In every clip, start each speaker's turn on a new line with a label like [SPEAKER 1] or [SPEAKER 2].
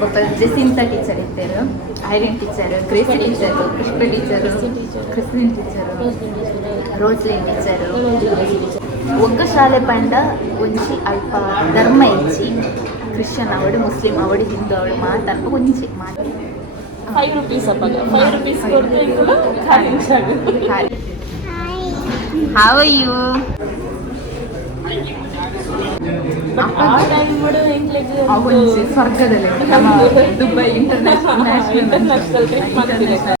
[SPEAKER 1] ಬೊಕ್ಕ Jacinta teacher Irene teacher Grace teacher Krishna teacher Christine teacher Roslin teacher ಒಗ್ಗ ಶಾಲೆ ಪಂಡ ಒಂಜಿ ಅಲ್ಪ ಧರ್ಮ ಇಚ್ಚಿ ಕ್ರಿಶ್ಚಿಯನ್ ಅವಡು ಮುಸ್ಲಿಂ ಅವಡು ಹಿಂದೂ ಅವಳು ಮಾತಲ್ಪ ಒಂಜಿ ಮಾತು.
[SPEAKER 2] ಫೈವ್ ರುಪೀಸ್ ಫೈವ್ ರುಪೀಸ್ ಕೊಡ್ತೀವಿ ಕೂಡ ಖಾಲಿ ಶಾಲೆ.
[SPEAKER 1] ಹೌ ಯು ಸ್ವರ್ಗದಲ್ಲಿ ನಮ್ಮ ದುಬೈ ಇಂಟರ್ನ್ಯಾಷನಲ್
[SPEAKER 2] ಇಂಟರ್ನ್ಯಾಷನಲ್ ಟ್ರಿಪ್ ಮಾಡ್ತಿದೆ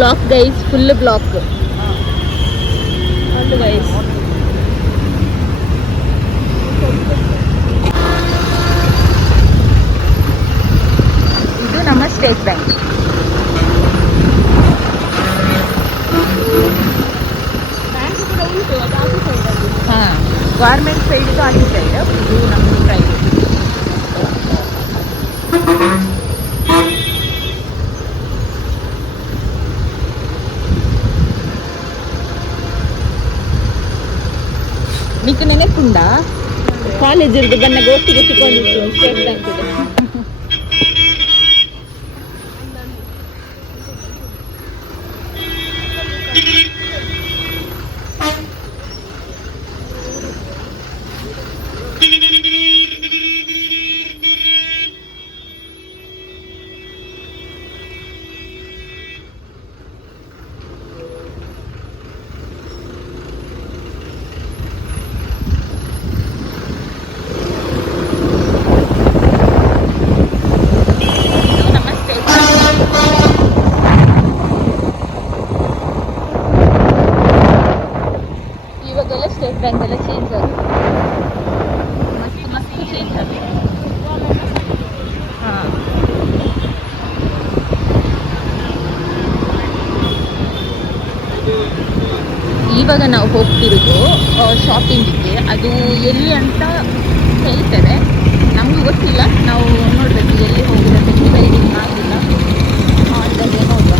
[SPEAKER 2] full block guys full block ಒಂದು ಗೈಸ್
[SPEAKER 1] ಇದು ನಮ್ಮ ಸ್ಟೇಟ್ ಬ್ಯಾಂಕ್
[SPEAKER 2] ಬ್ಯಾಂಕ್ ಕೂಡ ಉಂಟು ಅದು ಆಚೆ side ಅಲ್ಲಿ.
[SPEAKER 1] ಹಾಂ ಗೌರ್ಮೆಂಟ್ ಸೈಡ್ ಇದು ಆಚೆ ಸೈಡ್ ಇದು ನಮ್ಮ ಪ್ರೈವೇಟ್ నీకు ನೆನಪುಂಡಾ
[SPEAKER 2] ಕಾಲೇಜ್ ಇರ್ದು ಬನ್ನ ಒಟ್ಟಿಗೆ ಸಿಕ್ಕೊಂಡಿತ್ತು ಸ್ಟೇಟ್ ಬ್ಯಾಂಕ್ ಇದೆ
[SPEAKER 1] ಇದು ನಮ್ಮ ಸ್ಟೇಟ್
[SPEAKER 2] ಇವಾಗೆಲ್ಲ ಸ್ಟೇಟ್ ಬ್ಯಾಂಕ್ ಎಲ್ಲ ಚೇಂಜ್ ಆಗಿದೆ
[SPEAKER 1] ಮಸ್ತ್ ಮಸ್ತ್ ಚೇಂಜ್ ಆಗಿದೆ ಹಾಂ ಇವಾಗ ನಾವು ಹೋಗ್ತಿರೋದು ಶಾಪಿಂಗಿಗೆ ಅದು ಎಲ್ಲಿ ಅಂತ ಹೇಳ್ತಾರೆ ನಮಗೂ ಗೊತ್ತಿಲ್ಲ. ನಾವು ನೋಡಬೇಕು ಎಲ್ಲಿ ಹೋಗೋದಂತ ಡಿಸೈಡಿಂಗ್ ಆಗಿಲ್ಲ ಆಲ್ರೆಡಿ ನೋಡುವ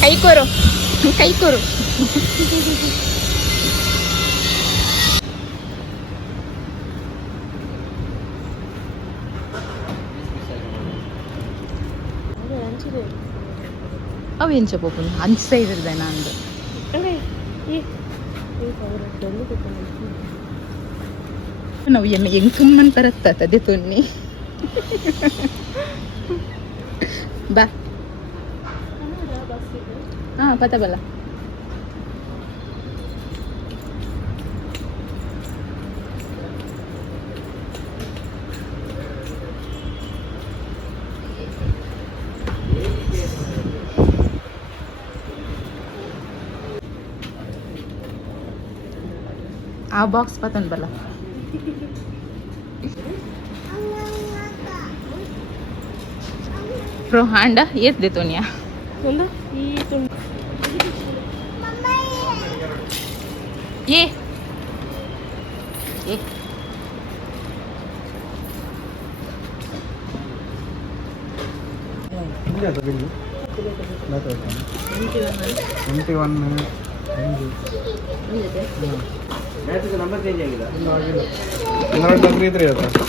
[SPEAKER 1] ಕೈ ಕೊರು ಕೈ ಕೊರು ಅವು ಎಂಚ ಪೋಪುನು ಅಂಚ ಸೈಡ್ ಇರ್ದೇನ ಅಂದು ನಾವು ಎನ್ನ ಎಂಕಮ್ಮನ್ ಬರತ್ತ ಅದೇ ತೊನ್ನಿ. ಬಾ. ಹಾಂ ಪತ ಬಲ್ಲ ಆ ಬಾಕ್ಸ್ ಪತನ್ ಬಲ್ಲ ಪ್ರೋ ಹಾಂಡ ಎದ್ದೆ ದೇತೋನಿಯಾ
[SPEAKER 2] ಒಂದು ಈ ತುಂಬ
[SPEAKER 1] ಏ. ಏ.
[SPEAKER 3] ಇಲ್ಲಿ ಅದು bill twenty one
[SPEAKER 4] number change ಆಗಿದೆ
[SPEAKER 3] ಹನ್ನೆರಡು ಡಗ್ರಿ ಇದ್ರೆ ಇವತ್ತು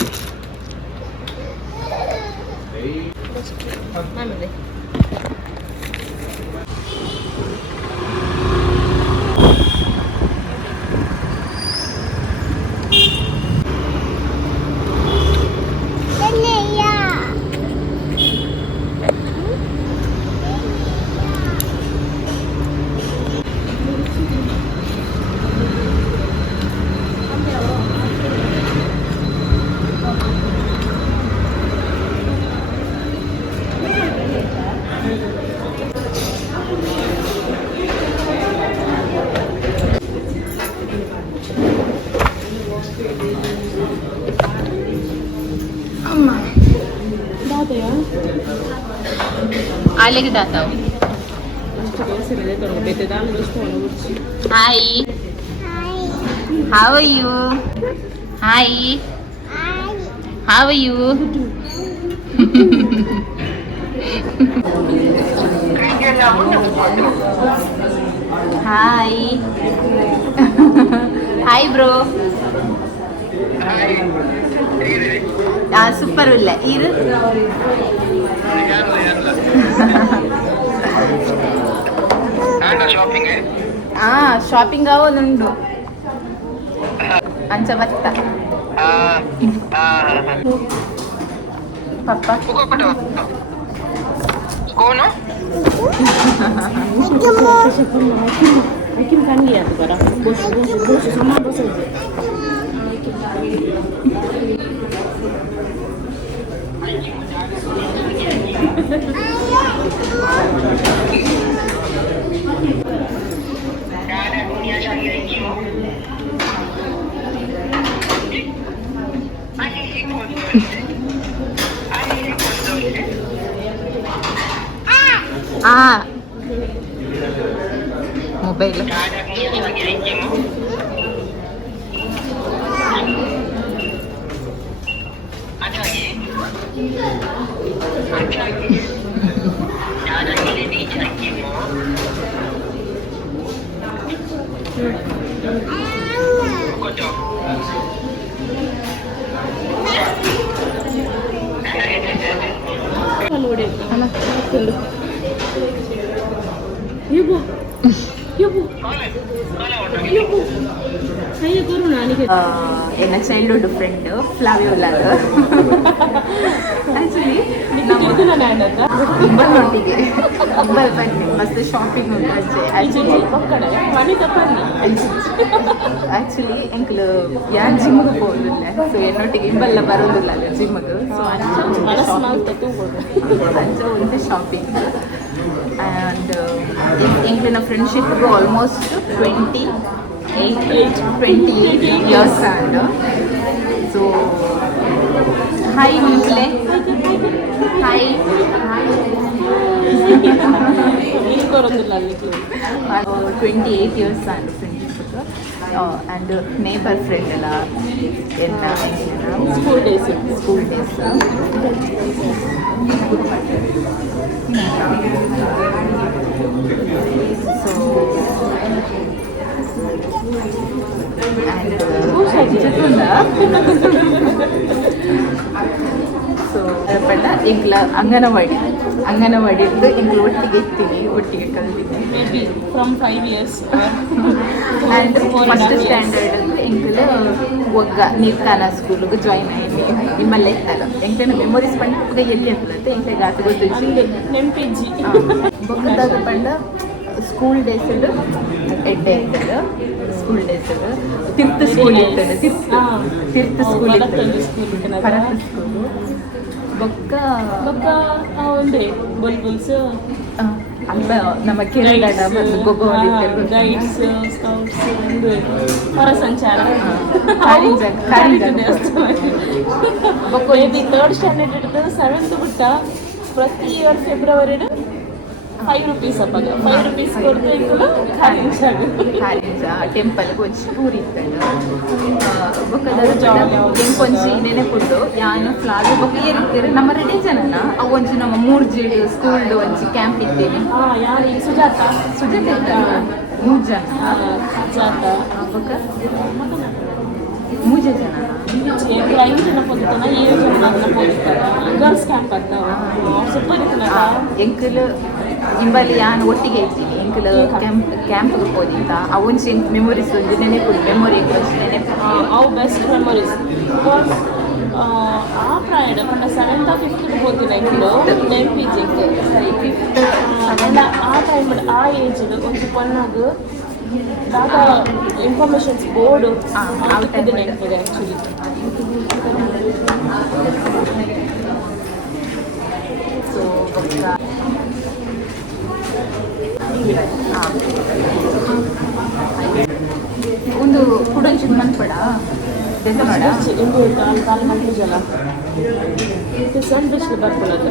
[SPEAKER 2] Pelek tatau.
[SPEAKER 1] Hi. How are you? Hi. How are you? Hi. Hi bro. Hi. Ah super
[SPEAKER 4] இல்லை
[SPEAKER 1] இரு ಶಾಪಿಂಗ್ ಅವನುಂಡು ಅಂಚ ಬತ್ತ ಪಪ್ಪ
[SPEAKER 4] ಕೋನು
[SPEAKER 2] Hakim kan lihat bara bos bos bos sama bos aja.
[SPEAKER 1] ಆ mobile
[SPEAKER 2] ನೋಡಿ Ibu, 이거.
[SPEAKER 1] ಎನ್ನ ಚೈಲ್ಡ್ಹುಡ್ ಫ್ರೆಂಡ್ ಫ್ಲಾವಿಯೋಲಾದ actually ಇಬ್ಬರೊಟ್ಟಿಗೆ ಇಬ್ಬರು ಬನ್ನಿ. ಮಸ್ತ್ ಶಾಪಿಂಗ್ ಉಂಟು ಆ್ಯಕ್ಚುಲಿ ಆ್ಯಕ್ಚುಲಿ ಎಂಕ್ಲು ಯಾರು ಜಿಮ್ಗೆ ಹೋಗುದಿಲ್ಲ. ಸೊ ಎನ್ನೊಟ್ಟಿಗೆ ಇಂಬಲ್ಲ ಬರೋದಿಲ್ಲ ಜಿಮ್ಗೆ ಸೊ ಅಂಚ ಒಂದು ಶಾಪಿಂಗ್ ಆ್ಯಂಡ್ ಎಂಕ್ಲಿನ ಫ್ರೆಂಡ್ಶಿಪ್ಗೆ almost twenty eight twenty eight years and so hi ನಿಮ್ಲೆ hi
[SPEAKER 2] ಇನ್ಕೊರೊಂದಿಲ್ಲ ಅಲ್ಲಿ
[SPEAKER 1] twenty eight years and friendship and neighbour friend ಎಲ್ಲ ಎನ್ನ
[SPEAKER 2] school
[SPEAKER 1] days school days so ಪಂಡ ಇಂಕ್ಲ ಅಂಗನವಾಡಿ. ಅಂಗನವಾಡಿದ್ದು ಇಂಕ್ಲ ಒಟ್ಟಿಗೆ ಇರ್ತೀನಿ ಒಟ್ಟಿಗೆ ಕಲ್ತಿದ್ದೆ
[SPEAKER 2] from five years
[SPEAKER 1] and first standard ಇಂಕ್ಲ ಒಗ್ಗ ನೀರ್ಕಾನ ಸ್ಕೂಲ್ಗೆ ಜಾಯಿನ್ ಆಯ್ತು ನಿಮ್ಮಲ್ಲೇ ಇತ್ತಲ್ಲ ಎಂಕನ ಮೆಮೊರೀಸ್ ಪಂಡ ಎಲ್ಲಿ ಅಂತಲತ್ತೆ ಎಂಕ್ಲೆ ಗಾತು
[SPEAKER 2] ಹಂಗೆ
[SPEAKER 1] ಗೊತ್ತಿತ್ತು
[SPEAKER 2] ನೆನಪಿಜ್ಜಿ
[SPEAKER 1] ಬೊಕ್ಕದಾಗ ಪಂಡ ಸ್ಕೂಲ್ ಡೇಸ್ ಎಡ್ಡೆ ಇರ್ತದೆ ಸ್ಕೂಲ್ ಡೇಸ್ ತಿರ್ತ್ ಸ್ಕೂಲ್ ಇರ್ತದೆ ತಿರ್ತ್. ತಿರ್ತ್ ಸ್ಕೂಲ್ ಇರ್ತದೆ
[SPEAKER 2] ಸ್ಕೂಲು
[SPEAKER 1] ಬೊಕ್ಕ
[SPEAKER 2] ಬೊಕ್ಕ ಒಂದೇ ಬುಲ್ಬುಲ್ಸ್
[SPEAKER 1] ಆ, ಅಲ್ಲ ನಮ್ಮ ಕೇರಳ ಮತ್ತು ಗೊಗೋಲಿ
[SPEAKER 2] ಗೈಡ್ಸ್ ಸ್ಕೌಟ್ಸ್ ಒಂದು ಹೊರ ಸಂಚಾರ
[SPEAKER 1] ಹಾ. ಕಾರಿಂಜ ಕಾರಿಂಜ
[SPEAKER 2] ಮೇಬಿ ಥರ್ಡ್ ಸ್ಟ್ಯಾಂಡರ್ಡ್ ಹಿಡಿದು ಸೆವೆಂತ್ ಬಿಟ್ಟ ಪ್ರತಿ year ಫೆಬ್ರವರಿನ five rupees ಅಪ್ಪಾಗ five rupees ಕೊಡ್ತಾ ಕೂಡ ಕಾರಿಂಜಾಗ
[SPEAKER 1] ಕಾರಿಂಜ ಟೆಂಪಲ್ಗೆ వచ్చి ಟೂರ್ ಇತ್ತಲ್ಲ
[SPEAKER 2] ಅದು jolly ಆಗಿ
[SPEAKER 1] ಎಂಕೊಂಚಿ ನೆನೆಪುಂಡು ಯಾನು ಪ್ಲಾಜಾ ಬೊಕ್ಕ ಏರಿತ್ತೇರು ನಮ್ಮ ರೆಡಿ ಜನನ ಅವು ಒಂಚಿ ನಮ್ಮ ಮೂರ್ ಜೀಡು ಸ್ಕೂಲ್ಡ್ ಒಂಚಿ ಕ್ಯಾಂಪ್ ಇದ್ದೇವೆ
[SPEAKER 2] ಹಾ ಯಾರು ಈಗ ಸುಜಾತ
[SPEAKER 1] ಸುಜಾತ ಇತ್ತಲ್ಲ ಮೂರ್ ಜನ
[SPEAKER 2] ಹಾ, ಸುಜಾತ
[SPEAKER 1] ಬೊಕ್ಕ ಮೂಜೆ ಜನ
[SPEAKER 2] ಎಂಕ್ಲ ಐದು ಜನ ಪೋದಿತ್ತಾನ ಏಳು ಜನ ಅದನ್ನ ಪೋದಿತ್ತಾರ ಗರ್ಲ್ಸ್ ಕ್ಯಾಂಪ್ ಅಂತ ಸೂಪರ್ ಇತ್ತಲ್ಲ
[SPEAKER 1] ಎಂಕಲ್ ಇಂಬಲ್ಲಿ ಯಾನ್ ಒಟ್ಟಿಗೆ ಇರ್ತೀನಿ. ಎಂಕಲ್ ಕ್ಯಾಂಪ್ ಕ್ಯಾಂಪ್ಗೆ ಹೋದಿತ್ತ ಅವೊಂಚಿ ಮೆಮೊರೀಸ್ ಒಂದು ನೆನಪು ಮೆಮೊರಿ ನೆನೆಪು.
[SPEAKER 2] ಅವು ಬೆಸ್ಟ್ ಮೆಮೊರೀಸ್ ಆ ಪ್ರಯಾಣ ಪಂಡ ಸೆವೆಂತ್ ಫಿಫ್ತ್ ಹೋಗಿನ ಇಂಕ್ಲು ನೆಂಪಿಜಿಂಗ್
[SPEAKER 1] ಸರಿ ಫಿಫ್ತ್
[SPEAKER 2] ಅವೆಲ್ಲ ಆ ಟೈಮ್ ಆ ಏಜ್ ಒಂದು ಪಣ್ಣಾಗ ದಾದ ಇನ್ಫಾರ್ಮೇಶನ್ಸ್ ಬೋರ್ಡ್
[SPEAKER 1] time
[SPEAKER 2] ನೆನಪಿದೆ ಆ್ಯಕ್ಚುಲಿ
[SPEAKER 1] ಸೊ ಒಂದು ಕುಡಂಚು ಮನ್ಪಡ ಬೆಂದ ಮಾಡ?
[SPEAKER 2] ಇಂದು ಕಾಲು ಗಂಟೆ ಜಲ ಸಣ್ಣ ಬಿಸಿಲು ಬರ್ಕೊಳ್ಳೋದು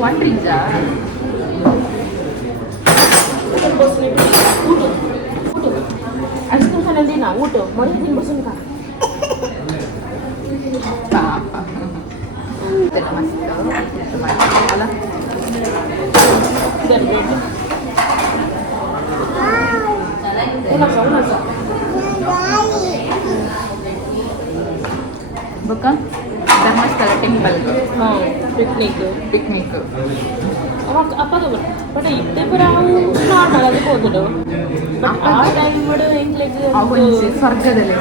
[SPEAKER 2] ಊಟ. ಐಸ್ ಕ್ರೀಮ್ ಖಾನೆ ದಿನ ಊಟ ಮರಿ ದಿನ
[SPEAKER 1] ಧರ್ಮಸ್ಥಳ ಟೆಂಪಲ್
[SPEAKER 2] ಹಾಂ ಪಿಕ್ನಿಕ್
[SPEAKER 1] ಪಿಕ್ನಿಕ್
[SPEAKER 2] but ಇತ್ತೆ ಬರ ಅವು ನಾರ್ಮಲ್ ಅದಕ್ಕೆ ಹೋದಳು ಬಟ್ ಆ ಟೈಮ್
[SPEAKER 1] ಸ್ವರ್ಗದಲ್ಲಿ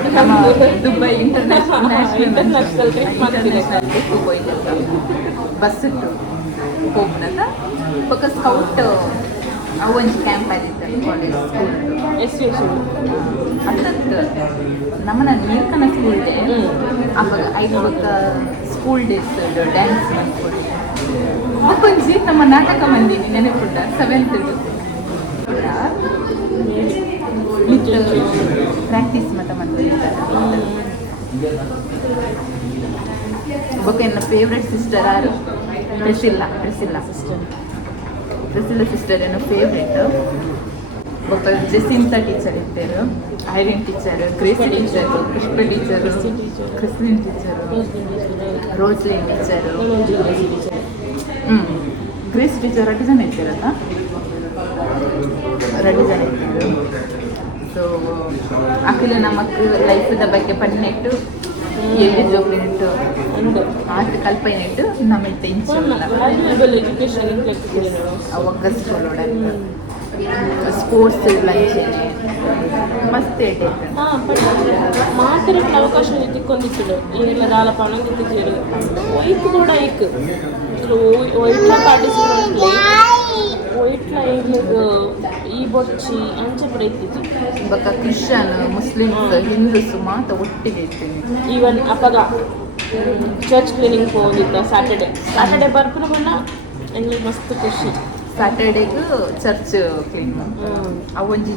[SPEAKER 1] ದುಬೈ ಇಂಟರ್ನ್ಯಾಷನಲ್
[SPEAKER 2] trip ಮಾಡ್ತಿದ್ದೆ.
[SPEAKER 1] ಟ್ರಿಪ್ ಬಸ್ ಇತ್ತು. ಹೋಗ್ನದ ಬೊಕ್ಕ ಸ್ಕೌಟ್ ಅವೊಂದು ಕ್ಯಾಂಪ್ ಆಗಿತ್ತು ಕಾಲೇಜ್ ಸ್ಕೂಲ್
[SPEAKER 2] ಎಷ್ಟು ವರ್ಷ
[SPEAKER 1] ಅಂತದ್ದು ನಮ್ಮನ್ನ ನೀರ್ಕನ ಸ್ಕೂಲ್ ಡೇ
[SPEAKER 2] ಹ್ಮ್.
[SPEAKER 1] ಅವಾಗ ಐದು ಬೊಕ್ಕ ಸ್ಕೂಲ್ ಡೇಸ್ ಡ್ಯಾನ್ಸ್ ಮಾಡ್ಕೊಂಡು. ಬೊಕ್ಕೊಂಜಿ ನಮ್ಮ ನಾಟಕ ಮಂದಿನಿ ನೆನಪುಟ್ಟ ಸೆವೆಂತ್ ಪ್ರಾಕ್ಟೀಸ್ ಮತ ಬೊಕ್ಕ ನನ್ನ ಫೇವ್ರೆಟ್ ಸಿಸ್ಟರ್ ಯಾರು? Priscilla Priscilla sister Priscilla sister ಏನೋ ಫೇವ್ರೆಟ್ ಒಬ್ಬ ಜೆಸಿಂತ ಟೀಚರ್ ಇದ್ದರು Irene teacher Grace teacher Krishna teacher Chrislin teacher Roslin teacher ಹ್ಞೂ ಗ್ರೇಸ್ ಟೀಚರ್ ಎರಡು ಜನ ಇರ್ತೀರಲ್ಲ ಎರಡು ಜನ ಸೊ ಸೊ ಅಖಿಲ ನಮಕ್ ಲೈಫದ ಬಗ್ಗೆ ಪಣ್ಣಿಟ್ಟು ಎಲ್ಲಿ ಜೋಗ್ಲಿಟ್ಟು
[SPEAKER 2] ಒಂದು
[SPEAKER 1] ಆಟ ಕಲ್ಪನೆ ಇಟ್ಟು ನಮ್ಮ ಟೆನ್ಷನ್
[SPEAKER 2] ಅವಾಗ
[SPEAKER 1] ಅವಾಗ ಸ್ಕೂಲೋಡ ಸ್ಪೋರ್ಟ್ಸ್ ಲಂಚ್ ಮಸ್ತ್ ಏಟೆ
[SPEAKER 2] ಹಾಂ ಬಟ್ ಮಾತ್ರ ಅವಕಾಶ ತಿಕ್ಕೊಂಡಿತ್ತು ಏನಿಲ್ಲ ದಾಲ ಪಣ ತಿಕ್ಕಿದ್ರು ಒಯ್ತು ಕೂಡ ಐಕ್ ಒಯ್ಟ್ಲ ಪಾರ್ಟಿಸಿಪೇಟ್ ಒಯ್ಟ್ಲ ಏಗ್ಲಿಗ್ ಈ ಬೊಚ್ಚಿ ಅಂಚೆ ಕೂಡ ಇತ್ತಿತ್ತು
[SPEAKER 1] ಇವಾಗ ಕ್ರಿಶ್ಚಿಯನ್ ಮುಸ್ಲಿಮ್ಸ್ ಹಿಂದೂಸ್ ಮಾತ ಒಟ್ಟಿಗೆ ಇರ್ತೇನೆ
[SPEAKER 2] ಈವನ್ ಅಪ್ಪಗ ಚರ್ಚ್ ಕ್ಲೀನಿಂಗ್ ಹೋಗಿದ್ದ ಸ್ಯಾಟರ್ಡೆ ಸ್ಯಾಟರ್ಡೆ ಬರ್ಪುನ ಬಣ್ಣ ಎಂಗ್ಲಿಗೆ ಮಸ್ತ್ ಖುಷಿ
[SPEAKER 1] ಸ್ಯಾಟರ್ಡೇಗೂ ಚರ್ಚ್ ಕ್ಲೀನ್ ಅವೊಂಜಿ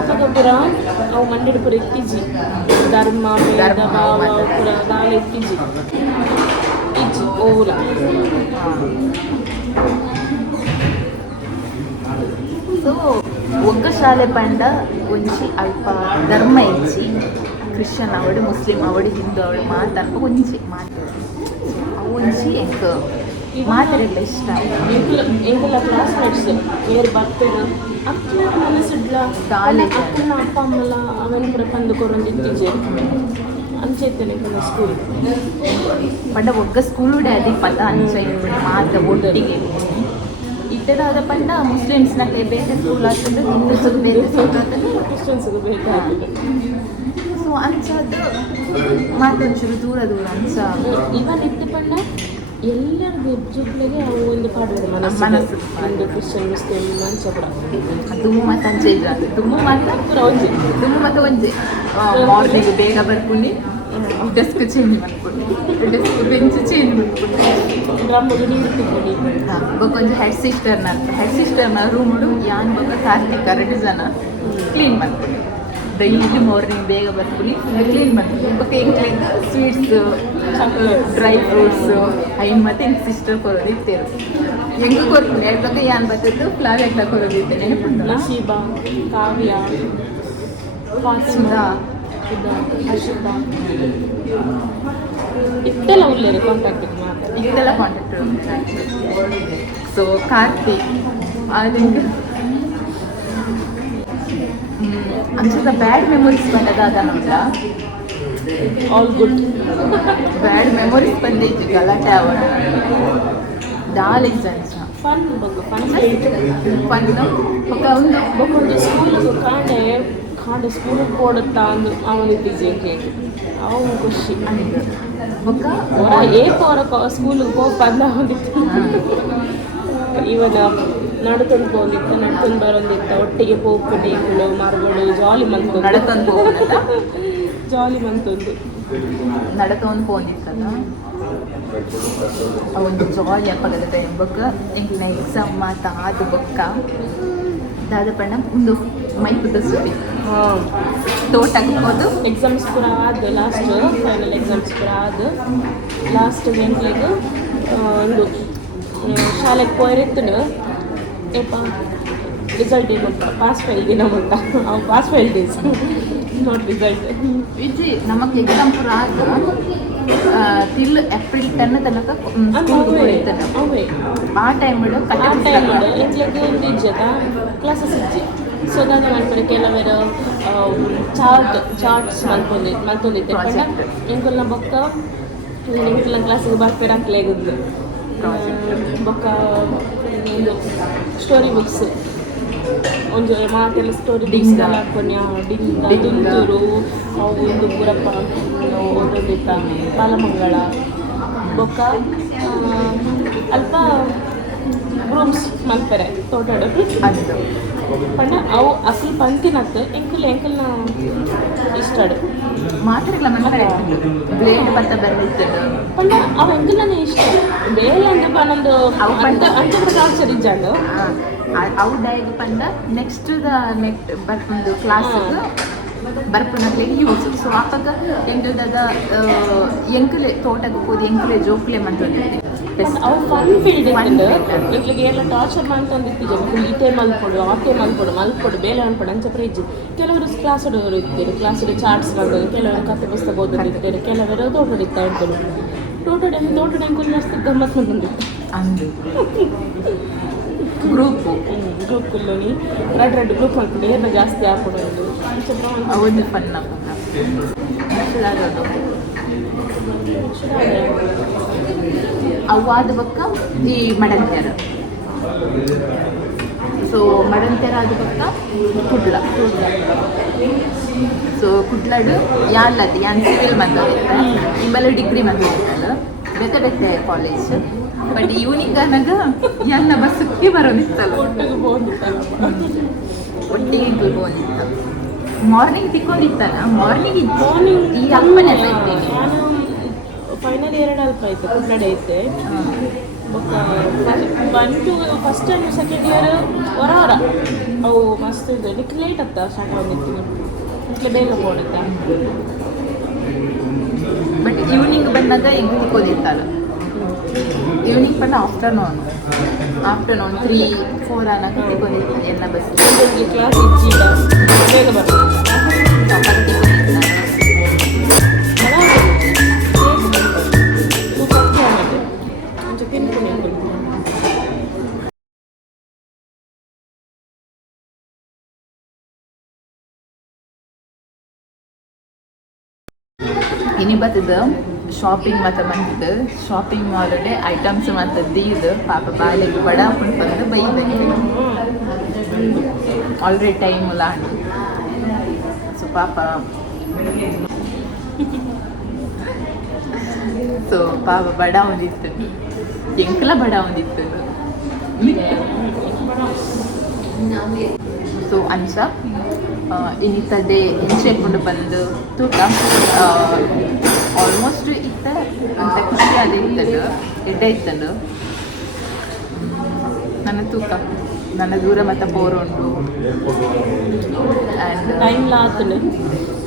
[SPEAKER 2] ಅಪ್ಪಗ ಪುರ ಅವು ಮಂಡ್ಯದ ಪುರ ಇತ್ತಿಜಿ ಧರ್ಮ
[SPEAKER 1] ಧರ್ಮ.
[SPEAKER 2] ಪುರ ದಾಲ ಇತ್ತಿಜಿ ಇಜ್ಜಿ ಓವುಲ.
[SPEAKER 1] ಸೊ ಒಗ್ಗ ಶಾಲೆ ಪಂಡ ಒಂಜಿ ಅಲ್ಪ ಧರ್ಮ ಇಚ್ಚಿ ಕ್ರಿಶ್ಚಿಯನ್ ಅವಡು ಮುಸ್ಲಿಂ ಅವಡು ಹಿಂದೂ ಅವಳು ಮಾತನ್ಪ ಒಂಜಿ ಮಾತು ಅವು ಒಂಜಿ ಎಂಕ್. ಮಾತಿರಲ್ಲ ಇಷ್ಟ.
[SPEAKER 2] ಎಂಕುಲ ಎಂಕುಲ ಕ್ಲಾಸ್ಮೇಟ್ಸ್ ಏರ್ ಬರ್ತಾರೆ? ಅಕ್ಕನ ಮನಸ್ಸಿಡ್ಲ
[SPEAKER 1] ಕಾಲೇಜ್
[SPEAKER 2] ಅಕ್ಕನ ಅಪ್ಪ ಅಮ್ಮಲ ಅವನ ಕೂಡ ಕಂದು ಕೊರೊಂದು ಇತ್ತಿಜೆ ಅಂಚೆತ್ತನೆ ಸ್ಕೂಲ್
[SPEAKER 1] ಪಂಡ ಒಗ್ಗ ಸ್ಕೂಲ್ ಡ್ಯಾಡಿ ಪದ ಅಂಚೆ ಮಾತ್ರ ಮಾತ ಒಟ್ಟಿಗೆ. ಇಟ್ಟದಾದ ಪಂಡ ಮುಸ್ಲಿಮ್ಸ್ನಾಗೆ ಬೇರೆ ಸ್ಕೂಲ್ ಆಗ್ತದೆ ಹಿಂದೂಸ್ ಬೇರೆ ಸ್ಕೂಲ್ ಆಗ್ತದೆ
[SPEAKER 2] ಕ್ರಿಶ್ಚಿಯನ್ಸ್ಗೆ ಬೇಕಾಗ್ತದೆ
[SPEAKER 1] ಸೊ ಅಂಚದು ಮಾತೊಂಚೂರು ದೂರ ದೂರ ಅಂಚ
[SPEAKER 2] ಇವನ್ ಇತ್ತು ಪಂಡ? ಎಲ್ಲರಿಗೂ ಎಬ್ಜುಗ್ಲಿಗೆ ಅವು ಒಂದು ಪಾಡ್ರೆ ಮನಸ್ಸು
[SPEAKER 1] ಮನಸ್ಸು.
[SPEAKER 2] ಒಂದು ಕ್ರಿಶ್ಚಿಯನ್ ಮುಸ್ಲಿಂ ಮಂಚ ಪುರ
[SPEAKER 1] ದುಮ್ಮು ಮತ್ತು ಅಂಚೆ ಇದ್ದಾರೆ ದುಮ್ಮು ಮಾತ್ರ
[SPEAKER 2] ಪುರ ಒಂಜಿ
[SPEAKER 1] ದುಮ್ಮು ಮತ್ತು ಒಂಜಿ ಮಾರ್ನಿಂಗ್ ಬೇಗ ಬರ್ಕೊಂಡು ಡೆಸ್ಕ್ ಚೇಂಜ್ ಮಾಡ್ಕೊಂಡು. ಡೆಸ್ಕ್ ಬೆಂಚ್ ಚೇಂಜ್ ಮಾಡ್ಕೊಂಡು.
[SPEAKER 2] ಡ್ರಮ್ಮಿಗೆ ನೀರು ತಿಕ್ಕಡಿ.
[SPEAKER 1] ಬೊಕೊಂಜಿ ಹೆಡ್ ಸಿಸ್ಟರ್ನ ಹೆಡ್ ಸಿಸ್ಟರ್ನ ರೂಮುಡು ಯಾನ್ ಬೊಕ್ಕ ಕಾರ್ತಿಕ್ ಎರಡು ಜನ ಕ್ಲೀನ್ ಮಾಡ್ಕೊಂಡು. ಡೈಲಿ ಮಾರ್ನಿಂಗ್ ಬೇಗ ಬರ್ತೀನಿ. ಕ್ಲೀನ್ ಮಾಡ್ತೀನಿ ಬೊಕ್ಕ ಎಂಕ್ಲೆಗ್ ಸ್ವೀಟ್ಸ್ ಡ್ರೈ ಫ್ರೂಟ್ಸ್ ಐನ್ ಮತ್ತೆ ಎಂಕ್ ಸಿಸ್ಟರ್ ಕೊರೋದಿತ್ತೇರು ಹೆಂಗೂ ಕೊರ್ತೀನಿ ಹೇಳ್ಬೇಕು ಏನು ಬರ್ತದ್ದು ಫ್ಲವರ್ ಎಲ್ಲ ಕೊರೋದಿತ್ತೇನೆ
[SPEAKER 2] ನಸೀಬಾ ಕಾವ್ಯ ಫಾತಿಮಾ
[SPEAKER 1] ಸುಧಾ
[SPEAKER 2] ಹರ್ಷಿತಾ ಇತ್ತೆಲ್ಲ ಉಳ್ಳೇರು ಕಾಂಟ್ಯಾಕ್ಟ್
[SPEAKER 1] ಇದೆಲ್ಲ ಕಾಂಟ್ಯಾಕ್ಟ್ ಸೊ ಕಾರ್ತಿಕ್ ಅದಕ್ಕೆ ಅಂಚದ ಬ್ಯಾಡ್ ಮೆಮೊರೀಸ್ ಬಂದದಾದ ನಮ್ಗೆ
[SPEAKER 2] ಆಲ್ ಗುಡ್
[SPEAKER 1] ಬ್ಯಾಡ್ ಮೆಮೊರೀಸ್ ಬಂದೈತಿ ಗಲಾಟೆ ಅವಾಗ ದಾಲ್ ಎಕ್ಸಾಮ್ಸ್
[SPEAKER 2] ಫನ್ ಬಗ್ಗೆ ಫನ್
[SPEAKER 1] ಫನ್ ಬೊಕ್ಕ ಒಂದು
[SPEAKER 2] ಬೊಕ್ಕೊಂದು ಸ್ಕೂಲಿಗೆ ಕಾಣೆ ಕಾಂಡೆ ಸ್ಕೂಲಿಗೆ ಕೊಡುತ್ತಾ ಅಂದು ಅವನಿಗೆ ಬಿಜಿಗೆ ಅವು ಖುಷಿ. ಬೊಕ್ಕ ಏ ಪೋರ ಸ್ಕೂಲಿಗೆ ಹೋಗಿ ಬಂದ ಅವನಿಗೆ. ಇವನ ನಡ್ಕೊಂಡು ಹೋಗಿತ್ತು ನಡ್ಕೊಂಡು ಬರೋದಿತ್ತು. ಒಟ್ಟಿಗೆ ಹೋಗ್ಬಿಟ್ಟು ಟೇಬಲು ಮರಗಳು ಜಾಲಿ ಮಂತು
[SPEAKER 1] ಹೋಗ್ಬಿಟ್ಟ
[SPEAKER 2] ಜಾಲಿ ಮಂತೊಂದು.
[SPEAKER 1] ನಡತೊಂದು ಹೋಗಿತ್ತಲ್ಲ ಒಂದು ಜಾಲಿ ಅಪ್ಪಗದ ಟೈಮ್ ಬೊಕ್ಕ ಎಂಕ್ಲಿನ ಎಕ್ಸಾಮ್ ಮಾತ ಆದ ಬೊಕ್ಕ. ದಾದ ಪಣ್ಣ ಒಂದು ಮೈಪುದ ಸುದ್ದಿ ತೋಟ ಹೋದು
[SPEAKER 2] ಎಕ್ಸಾಮ್ಸ್ ಪೂರ ಆದ ಲಾಸ್ಟ್ ಫೈನಲ್ ಎಕ್ಸಾಮ್ಸ್ ಪೂರ ಆದ ಲಾಸ್ಟ್ ಗಂಟೆಗೆ ಒಂದು ಶಾಲೆಗೆ ಪೋಯ್ರಿತ್ತು ಏಪ ರಿಸಲ್ಟ್ ಏನು? ಪಾಸ್ ಫೈಲ್ ದಿನ ಮುಟ್ಟ ಅವು pass fail days not result
[SPEAKER 1] ಇಜ್ಜಿ ನಮಗೆ ಎಕ್ಸಾಮ್ ಪೂರ ಆದ ತಿಲ್ ಏಪ್ರಿಲ್ ಟೆನ್ ತನಕ
[SPEAKER 2] ಅವೇ
[SPEAKER 1] ಆ ಟೈಮ್
[SPEAKER 2] ಆ ಟೈಮ್ ಎಂಟ್ಲಿಗೆ ಒಂದು ಇಜ್ಜದ ಕ್ಲಾಸಸ್ ಇಜ್ಜಿ ಸೊ ನಾನು ಮಾಡ್ತಾರೆ ಕೆಲವರು ಚಾರ್ಟ್ ಚಾರ್ಟ್ಸ್ ಮಲ್ಕೊಂಡಿ ಮಲ್ತೊಂದಿತ್ತೆ ಪಂಡ. ಎಂಕಲ್ನ ಬೊಕ್ಕ ಎಂಕಲ್ನ ಕ್ಲಾಸಿಗೆ ಬರ್ಪೇರ್ ಹಾಕ್ಲೇಗುದ್ದು ಬೊಕ್ಕ ಒಂದು ಸ್ಟೋರಿ ಬುಕ್ಸ್ ಒಂದು ಮಾತೆಲ್ಲ ಸ್ಟೋರಿ
[SPEAKER 1] ಡಿಂಗ.
[SPEAKER 2] ಹಾಕೊಂಡು ಡಿಂಗ ಅವು ಒಂದು ಪುರಪ್ಪ ಒಂದೊಂದಿತ್ತ ಬಾಲಮಂಗಳ ಬೊಕ್ಕ ಅಲ್ಪ ರೂಮ್ಸ್ ಮಲ್ಪೆರೆ ತೋಟಡು ಪಂಡ ಅವು ಅಸಲು ಪಂತಿನತ್ತು ಎಂಕುಲ್ ಎಂಕಲ್ನ ಇಷ್ಟ
[SPEAKER 1] ಮಾತ್ರೆಗಳ ಮನೆ ಬ್ಲೇಡ್ ಬತ್ತ ಬರ್ತಿತ್ತು
[SPEAKER 2] ಪಂಡ ಅವ ಎಂಕಲ್ನೇ ಇಷ್ಟ. ಬೇಲೆ ಅಂದ್ರೆ
[SPEAKER 1] ಅವು ಪಂಡ.
[SPEAKER 2] ಒಂದು ಅಂತ ಟಾರ್ಚರ್ ಇಜ್ಜಾಂಡು
[SPEAKER 1] ಅವು ಡೈಗ್ ಪಂಡ ನೆಕ್ಸ್ಟ್ ದ ನೆಕ್ಸ್ಟ್ ಬರ್ಪುಂದು ಕ್ಲಾಸ್ ಬರ್ಪುನಕ್ಲೆ ಯೂಸ್ ಸೊ ಅಪ್ಪಗ ಎಂಟದ ಎಂಕಲೆ ತೋಟಕ್ಕೆ ಹೋಗಿ ಎಂಕಲೆ ಜೋಕ್ಲೆ ಮಂತೊಂದಿದ್ದೆ
[SPEAKER 2] ಅವು ಫನ್ ಫೀಲ್ಡ್ ಇತ್ತು. ಇಟ್ಲಿಗೆ ಎಲ್ಲ ಟಾರ್ಚರ್ ಮಾಡ್ಕೊಂಡಿರ್ತಿದ್ದೆ ಈ ಟೈಮ್ ಮಲ್ಕೊಡು ಆ ಟೈಮ್ ಮಲ್ಕೊಡು ಮಲ್ಕೊಡು ಬೇಲೆ ಅನ್ಕೊಡು ಅಂಚ ಪ್ರೈಜ್ ಕೆಲವರು ಕ್ಲಾಸ್ ಹುಡುಗರು ಇರ್ತಾರೆ ಕ್ಲಾಸ್ ಚಾರ್ಟ್ಸ್ ಮಾಡೋದು ಕೆಲವರು ಕಥೆ ಪುಸ್ತಕ ಓದೋದಿರ್ತಾರೆ ಕೆಲವರು ತೋಟಡಿತ್ತ ಇರ್ತಾರೆ ತೋಟಡೆ ತೋಟಡೆ ಅಂಕಲ್ ಮಸ್ತ್ ಗಮ್ಮತ್ ಬಂದಿತ್ತು.
[SPEAKER 1] ಅಂದು ಗ್ರೂಪು
[SPEAKER 2] ಕುಲ್ಲೋನಿ ರೆಡ್ ರೆಡ್ ಗ್ರೂಪ್ ಹಾಕ್ಬಿಟ್ಟು ಏನ ಜಾಸ್ತಿ ಹಾಕೊಡೋದು
[SPEAKER 1] ಅವೊಂದು ಫನ್ ಅದು ಅವಾದ ಬಕ್ಕ ಈ ಮಡಂತ್ಯರ ಸೊ ಮಡಂತ್ಯರ ಆದ ಬಕ್ಕ ಕುಡ್ಲ. ಸೊ ಕುಡ್ಲಾಡು ಯಾನ್ಲತಿ ಯಾನ್ ಸಿವಿಲ್ ಬಂದವಿತ್ತ ನಿಂಬಲ್ಲ ಡಿಗ್ರಿ ಬಂದಿತ್ತಲ್ಲ ಬೇತೆ ಬೇತೆ ಕಾಲೇಜ್ ಬಟ್ ಇವನಿಗೆ ನನಗ ಎಲ್ಲ ಬಸ್ಸಕ್ಕೆ ಬರೋದಿತ್ತಲ್ಲ.
[SPEAKER 2] ಒಟ್ಟಿಗೆ
[SPEAKER 1] ಬಂದಿತ್ತ ಮಾರ್ನಿಂಗ್ ತಿಕ್ಕೊಂಡಿತ್ತಲ್ಲ ಮಾರ್ನಿಂಗ್
[SPEAKER 2] ಮಾರ್ನಿಂಗ್
[SPEAKER 1] ಈ ಅಮ್ಮನೆಲ್ಲ ಇದ್ದೇನೆ
[SPEAKER 2] ನಾನು ಫೈನಲ್ ಇಯರ್ ಅಲ್ಪ ಆಯ್ತು ಕುಡ್ನಡೆ ಐತೆ one two first time second year ಹೊರ ಹೊರ. ಅವು ಮಸ್ತ್ ಇದೆ ಲೇಟ್ ಆಗ್ತಾ ಸ್ಟಾರ್ಟ್ ಬಂದಿತ್ತು. ಇದಕ್ಕೆ ಬೇಗ ಹೋಗುತ್ತೆ
[SPEAKER 1] ಈವ್ನಿಂಗ್ ಬಂದಾಗ ಈಗ ತಿಕ್ಕೋದಿತ್ತಲ್ಲ ಈವ್ನಿಂಗ್ ಬಂದ ಆಫ್ಟರ್ನೂನ್ ಆಫ್ಟರ್ನೂನ್ ತ್ರೀ ಫೋರ್ ಅನ್ನೋಕೆ ತಿಕ್ಕೊಂಡಿತ್ತು ಎಲ್ಲ ಬಸ್
[SPEAKER 2] ಇದಕ್ಕೆ ಕ್ಲಾಸ್ ಇಜ್ಜಿಲ್ಲ ಬೇಗ ಬರ್ತದೆ
[SPEAKER 1] ಚಪಾತಿ ತಿಕ್ಕೊಂಡಿತ್ತು ಇನಿ ಬರ್ತದ ಶಾಪಿಂಗ್ ಮತ್ತೆ ಬಂದಿದ್ದು. ಶಾಪಿಂಗ್ ಮಾಲ್ಡೆ ಐಟಮ್ಸ್ ಮತ್ತೆ ದೀದು ಪಾಪ ಬಾಲೆಗೆ ಬಡ ಬಂದು ಬೈದಂಗೆ ಆಲ್ರೆಡಿ ಟೈಮ್ ಇಲ್ಲ ಸೊ ಪಾಪ. ಸೊ ಪಾಪ ಬಡ ಒಂದಿತ್ತು. ಎಂಕಲ ಬಡ ಒಂದಿತ್ತು. ಸೊ ಅನ್ಸ. ಇನಿತದೆ ಎಂಚೆಕೊಂಡು ಬಂದು ತೂಕ ಆಲ್ಮೋಸ್ಟ್ ಇತ್ತ ಅಂತ ಖುಷಿ ಅದು ಇತ್ತದು ಎಡ್ಡೆ ಇತ್ತದು. ನನ್ನ ತೂಕ ನನ್ನ ದೂರ ಮತ್ತು ಬೋರ್ ಉಂಟು. ಆ್ಯಂಡ್
[SPEAKER 2] ಟೈಮ್ ಲಾತಲು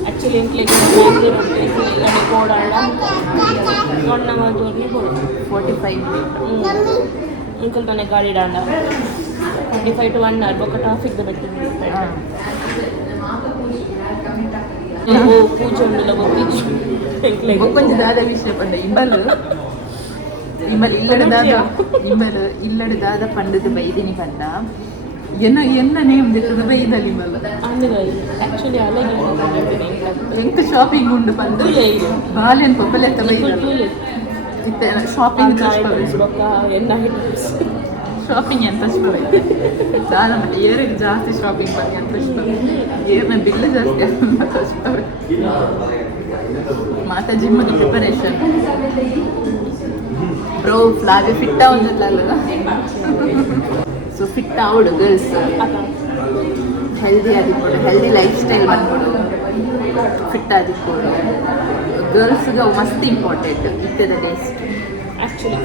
[SPEAKER 2] ಆ್ಯಕ್ಚುಲಿ ಇಂಟ್ಲೆಗೆ ಕೋಡಲ್ಲ ನೋಡ್ ನಮ್ಮ ದೂರನೇ
[SPEAKER 1] ಫೋರ್ಟಿ ಫೈವ್
[SPEAKER 2] ಇಂಕಲ್ ನನಗೆ ಗಾಡಿ ಡಾಂಡ forty five to one hour ಬೊಕ್ಕ ಟ್ರಾಫಿಕ್ ಬೆಟ್ಟ ಇದು ಕೂಚೋ ನನ್ನ ಬೋಕೀಕ್
[SPEAKER 1] ಕ್ಲೇ ಬೊಂಡಿ ದಾದಾ ವಿಷೇಪನೆ ಇಂಬಲ ಇಂಬಲ ಇಲ್ಲಡೆ ದಾದಾ ಇಂಬಲ ಇಲ್ಲಡೆ ದಾದಾ ಪಂಡು. ದ ವೈದಿನಿ ಬಂತಾ ಏನ
[SPEAKER 2] ಏನನೇ ಇದೆ ದ
[SPEAKER 1] ವೈದಿನಿ ಬಂತಾ ಅಣ್ಣಾ एक्चुअली ಆ ಲೈಕ್ ಬಂತಾ ಡೆನ್ತ್ ಶಾಪಿಂಗ್ ಎಂತ ಇಷ್ಟ ನಾನು ಮತ್ತೆ ಏರಿಗೆ ಜಾಸ್ತಿ ಶಾಪಿಂಗ್ ಬಗ್ಗೆ ಎಂತ ಇಷ್ಟ ಏರ್ನ ಬಿಲ್ ಜಾಸ್ತಿ ಅಂತ ಇಷ್ಟ ಮತ್ತೆ ಜಿಮ್ಮಿಗೆ ಪ್ರಿಪರೇಷನ್ ಬ್ರೋ ಫ್ಲಾಗ್ ಫಿಟ್ ಆಗುದಿಲ್ಲ ಸೊ ಫಿಟ್ ಆವಡು ಗರ್ಲ್ಸ್ ಹೆಲ್ದಿ ಆಗಿರ್ಬೋದು ಹೆಲ್ದಿ ಲೈಫ್ ಸ್ಟೈಲ್ ಬಂದ್ಬಿಡು ಫಿಟ್ ಆಗಿರ್ಬೋದು ಗರ್ಲ್ಸ್ಗೆ ಮಸ್ತ್ ಇಂಪಾರ್ಟೆಂಟ್ ಇತ್ತೆದ ಟೇಸ್ಟ್ ಆ್ಯಕ್ಚುಲಿ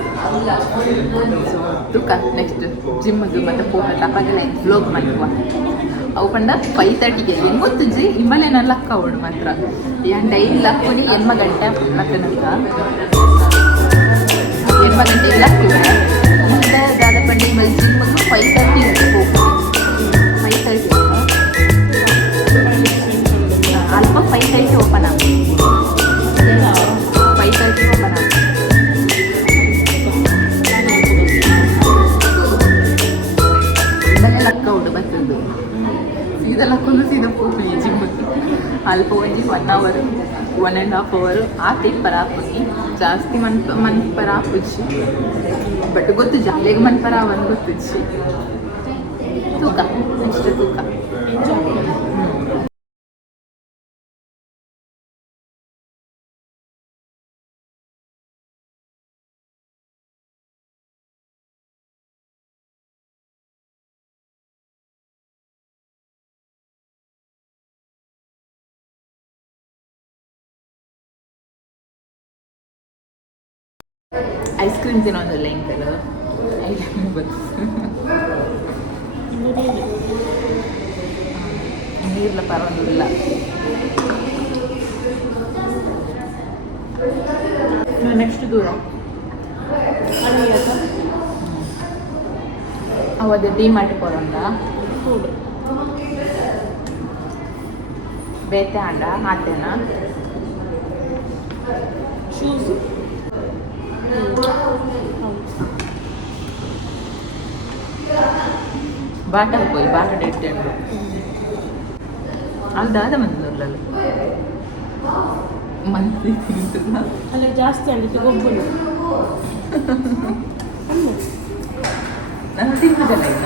[SPEAKER 1] ತೂಕ ನೆಕ್ಸ್ಟ್ ಜಿಮ್ಮದು ಮತ್ತೆ ಫೋಟೋ ಹಾಗೆಲ್ಲ ಬ್ಲೋಗ್ ಮಾಡುವ ಅವು ಪಂಡ ಫೈವ್ ತರ್ಟಿಗೆ ಏನು ಗೊತ್ತಿಜ್ರಿ ಇಮ್ಮಲೇನ ಲಕ್ಕ ಅವಳು ಮಾತ್ರ. ಏನು ಡೈಲಿ ಲಕ್ಕೊಡಿ ಎನ್ಮ ಗಂಟೆ ಮತ್ತೆ ನಂತ ಎನ್ಮ ಗಂಟೆ ಲಕ್ಕ ಮತ್ತೆ ದಾದಾ ಮೈ ಜಿಮ್ಮದು ಫೈವ್ ತರ್ಟಿ ಅಲ್ಪ ಒಂಜಿ one hour one and half hour ಆತ ಪರಾಪುಜಿ ಜಾಸ್ತಿ ಮನ್ ಮನ್ ಪರಾಪುಜಿ ಬಟ್ ಗೊತ್ತು ಜಾಲಿಗೆ ಮನ್ಪರ ಅವನ್ ಗೊತ್ತಿಜ್ಜಿ ತೂಕ ಅಷ್ಟು ತೂಕ. ಕ್ರೀಮ್ ತಿನ್ನೋದಿಲ್ಲ ಇಂಕಲ್ ನೀರ್ಲ ಪರವಾಗಿಲ್ಲ ನೆಕ್ಸ್ಟ್ ದೂರ ಅವತ್ತು ಡಿ ಮಾರ್ಟ್ ಪೋರಂದ ಬೇತೆ ಆಂಡ ಹಾತೇನ
[SPEAKER 2] షూస్
[SPEAKER 1] ಬಾಟ ಹೋಗಿ ಬಾಟ ಇಟ್ಟೇನು ಅಲ್ಲಿ ದಾದ ಮಂದಿಲ್ಲ ಮಂದಿ ತಿಂತಿಲ್ಲ
[SPEAKER 2] అలా జాస్తి అండి గొప్పలు
[SPEAKER 1] ನಾನು ತಿಂತಿದ್ದಲ್ಲ ಈಗ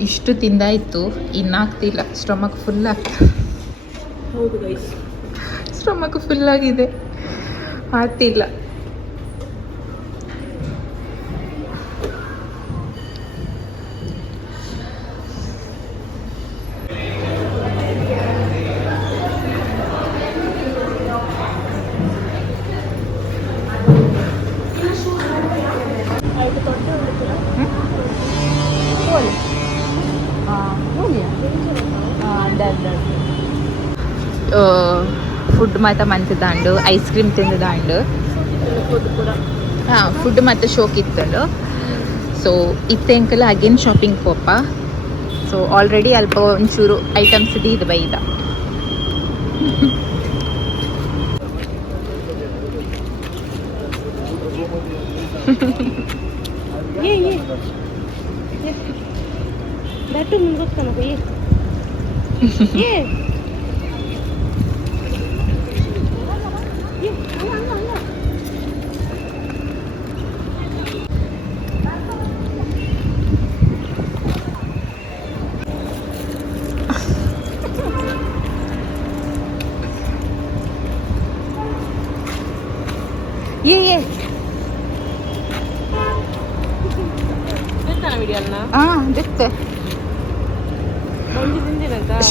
[SPEAKER 1] ಇಷ್ಟು ತಿಂದಾಯ್ತು ಇನ್ನಾಗ್ತಿಲ್ಲ ಸ್ಟಮಕ್ ಫುಲ್ ಆಗ್ತದೆ
[SPEAKER 2] ಹೌದು ಗೈಸ್
[SPEAKER 1] ಸ್ಟಮಕ್ ಫುಲ್ ಆಗಿದೆ. ಆಗ್ತಿಲ್ಲ
[SPEAKER 2] ಐದು ತೊಟ್ಟೆ ಉಳಿತೀರ
[SPEAKER 1] ಫುಡ್ ಮಾತ್ರ ಮಂತಿದಾಂಡು ಐಸ್ ಕ್ರೀಮ್
[SPEAKER 2] ತಿಂದಿದ್ದಾಂಡು
[SPEAKER 1] ಹಾಂ ಫುಡ್ ಮತ್ತು ಶೋಕ್ ಇತ್ತಂಡು. ಸೊ ಇತ್ತೆಂಕಲ ಅಗೇನ್ ಶಾಪಿಂಗ್ ಪೋಪ. ಸೊ ಆಲ್ರೆಡಿ ಅಲ್ಪ ಒಂಚೂರು ಐಟಮ್ಸ್ ಇದು ಬೈದ.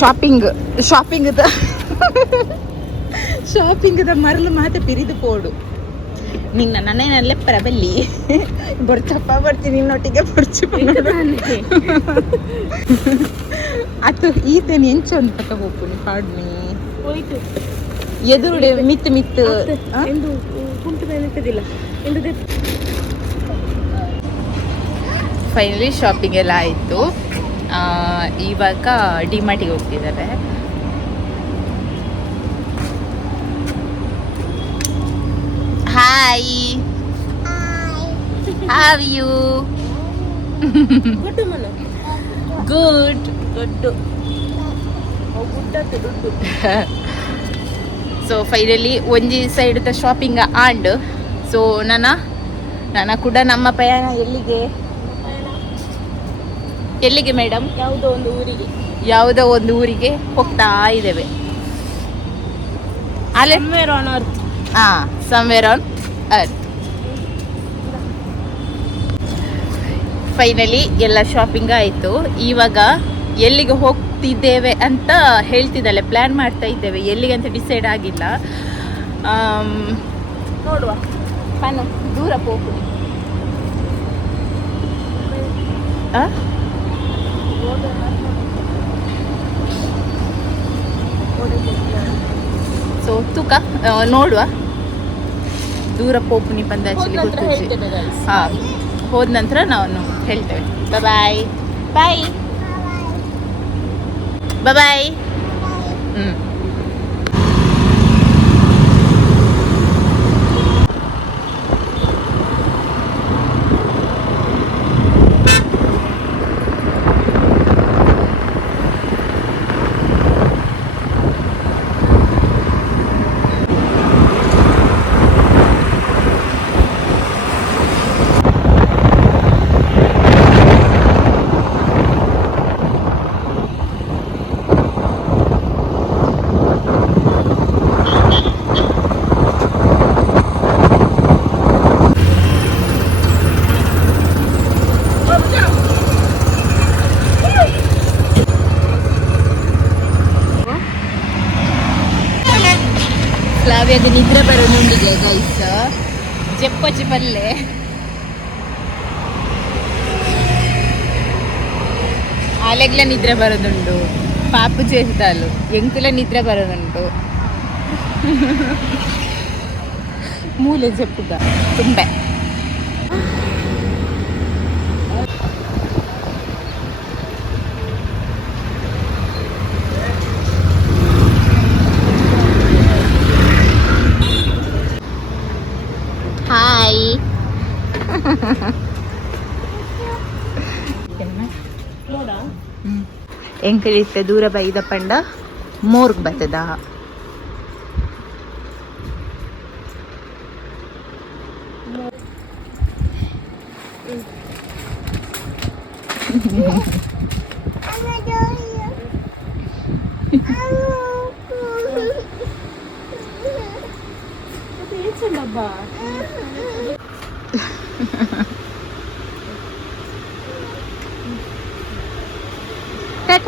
[SPEAKER 1] ಶಾಪಿಂಗ್
[SPEAKER 2] ಶಾಪಿಂಗ್ தான்
[SPEAKER 1] ಶಾಪಿಂಗ್ தான் மருந்து ಮಾತ್ರ ಪಿರಿದು ಪೋಡು. ನಿಂಗೆ ನನ್ನಲ್ಲೇ ಪ್ರಬಲ್ಲಿ. ಬರ್ಚಪ್ಪ ಬರ್ತೀನಿ ನಿನ್ನೊಟ್ಟಿಗೆ ಬರ್ಚು ಅದು ಈತೇನು ಎಂಚು ಅಂತ ಹೋಗು ಹೋಗ್ತೀನಿ
[SPEAKER 2] ಹೋಯ್ತು.
[SPEAKER 1] ಎದುರುಡೆ ಮಿತ್ ಮಿತ್ತು
[SPEAKER 2] ಎಂದು ಕುಂಟು
[SPEAKER 1] ಫೈನಲಿ ಶಾಪಿಂಗ್ ಎಲ್ಲ ಆಯಿತು. ಇವಾಗ ಡಿಮಾರ್ಟಿಗೆ ಹೋಗ್ತಿದ್ದಾರೆ. Hi how
[SPEAKER 2] you good
[SPEAKER 1] good
[SPEAKER 2] ದುಡ್ಡು
[SPEAKER 1] ಸೊ ಫೈನಲಿ ಒಂಜಿ ಸೈಡ್ ಶಾಪಿಂಗ್ ಆಂಡ್ ಸೊ ನನ್ನ ನನ್ನ ಕೂಡ ನಮ್ಮ ಪ್ರಯಾಣ ಎಲ್ಲಿಗೆ? ಎಲ್ಲಿಗೆ ಮೇಡಮ್
[SPEAKER 2] ಯಾವುದೋ ಒಂದು ಊರಿಗೆ.
[SPEAKER 1] ಯಾವುದೋ ಒಂದು ಊರಿಗೆ ಹೋಗ್ತಾ ಇದ್ದೇವೆ. ಅಲ್ಲೇ ಹಾಂ ಸಮ್ವೇರ್ ಆನ್ ಅರ್ತ್ ಫೈನಲಿ ಎಲ್ಲ ಶಾಪಿಂಗ್ ಆಯಿತು. ಇವಾಗ ಎಲ್ಲಿಗೆ ಹೋಗ್ತಿದ್ದೇವೆ ಅಂತ ಹೇಳ್ತಿದ್ದಾಳೆ ಪ್ಲ್ಯಾನ್ ಮಾಡ್ತಾ ಇದ್ದೇವೆ. ಎಲ್ಲಿಗೆ ಅಂತ ಡಿಸೈಡ್ ಆಗಿಲ್ಲ. ನೋಡುವ. ದೂರ ಹೋಗು ಸೊ ತೂಕ ನೋಡುವ. ದೂರ ಪೋಪುನಿ ಬಂದ. ಹಾಂ ಹೋದ ನಂತರ ನಾವು ಹೇಳ್ತೇವೆ. ಬಾಯ್ ಬಾಯ್ ಬಾಯ್ ಹ್ಞೂ ಫ್ಲಾವಿಯಾಗ ನಿದ್ರೆ ಬರೋ ನುಂಡಿಗೆ ಗೈಸ್ ಜೆಪ್ಪಚ್ಚಿ ಪಲ್ಲೆ ಆಲೆಗ್ಲ ನಿದ್ರೆ ಬರೋದುಂಡು ಪಾಪು చేస్తాలు ಎಂಕುಲ ನಿದ್ರೆ ಬರೋದುಂಟು ಮೂಲೆ ಜಪ್ಪುಗ ತುಂಬೆ ಎಂಕಲಿತ್ತ ದೂರ ಬೈದ ಪಂಡ. ಮೋರ್ಗ್ ಬತ್ತದ.
[SPEAKER 2] ಮತ್ತೆ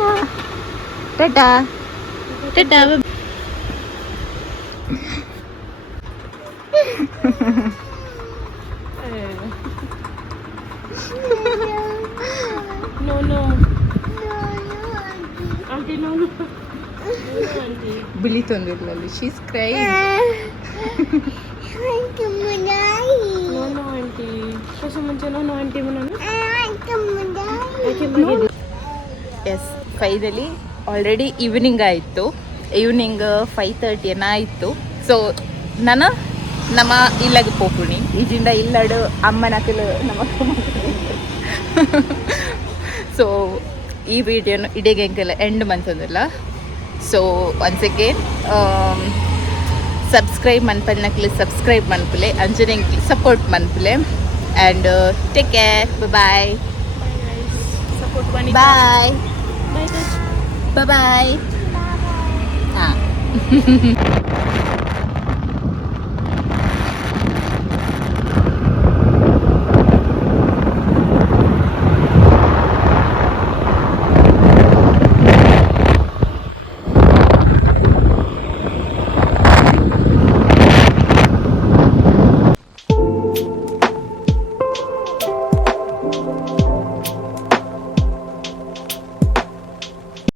[SPEAKER 2] ಏನ್ ಚಂದಬ್ಬ
[SPEAKER 1] tata tata tata
[SPEAKER 2] no no aunty no no aunty
[SPEAKER 1] ಬಿಳಿ ತೊಂದಿರ್ಲಲ್ಲಿ she's cry
[SPEAKER 2] no no aunty ಹೊಸ ಮುಂಚೆ ನೋ ನೋ ಆಂಟಿ ನಾನು ಯಾಕೆ ಮಗಿದೆ
[SPEAKER 1] ಎಸ್ ಫೈನಲಿ ಆಲ್ರೆಡಿ ಈವ್ನಿಂಗ್ ಆಯಿತು. ಈವ್ನಿಂಗ್ ಫೈವ್ ತರ್ಟಿ ಏನೋ ಆಯಿತು. ಸೊ ನಾನು ನಮ್ಮ ಇಲ್ಲಗೆ ಪೋಪುಣಿ ಇಜಿಂದ ಇಲ್ಲಡು ಅಮ್ಮನಕಲು ನಮ್ಮ ಸೊ ಈ ವಿಡಿಯೋನು ಇಡೀ ಎಂಕೆಲ್ಲ ಎಂಡ್ ಮಂತಂದಿಲ್ಲ ಸೊ ಒನ್ಸ್ ಅಗೇನ್ ಸಬ್ಸ್ಕ್ರೈಬ್ ಮನ್ಪಲ್ನಕ್ಲಿ ಸಬ್ಸ್ಕ್ರೈಬ್ ಮನ್ಪುಲೆ ಅಂಜನಿಂಗ್ support ಮನ್ಪುಲೆ. And take care
[SPEAKER 2] bye support
[SPEAKER 1] 拜
[SPEAKER 2] 拜。
[SPEAKER 1] 拜拜。啊。